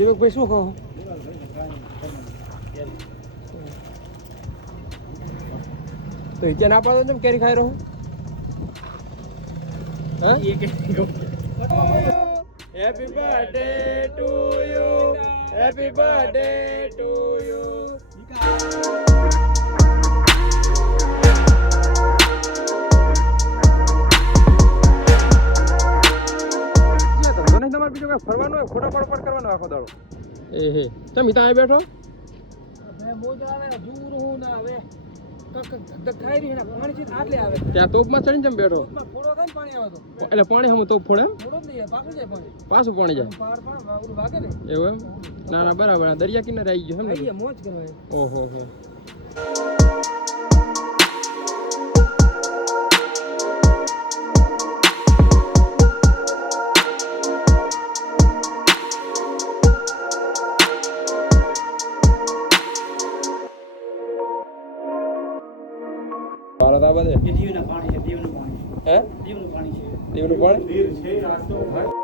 દીપકભાઈ શું કહો તો ત્યાં ના પાડો કેમ કેરી ખાઈ રહ્યો હા happy birthday to you happy birthday to you તમારે બીજો કઈ ફરવાનું હોય ફોટો પાડ કરવાનો આખો દાડો એ હે તમે ત્યાં બેઠો મોજ આવે ને દૂર હું ના આવે ખાઈ રહી ને પાણી છે આટલે આવે ત્યાં તોપમાં ચડીને જમ બેઠો ફોડો થાય પાણી આવે તો એટલે પાણી હમ તોપ ફોડે ફોડો જ નહીં પાછું જાય પાણી જાય પાર વાગે ને એવું એમ ના ના બરાબર દરિયા કિનારે આવી ગયો એમ મોજ કરવા ઓહો હો દીવનું પાણી છે દીવનું પાણી છે દીવનું પાણી છે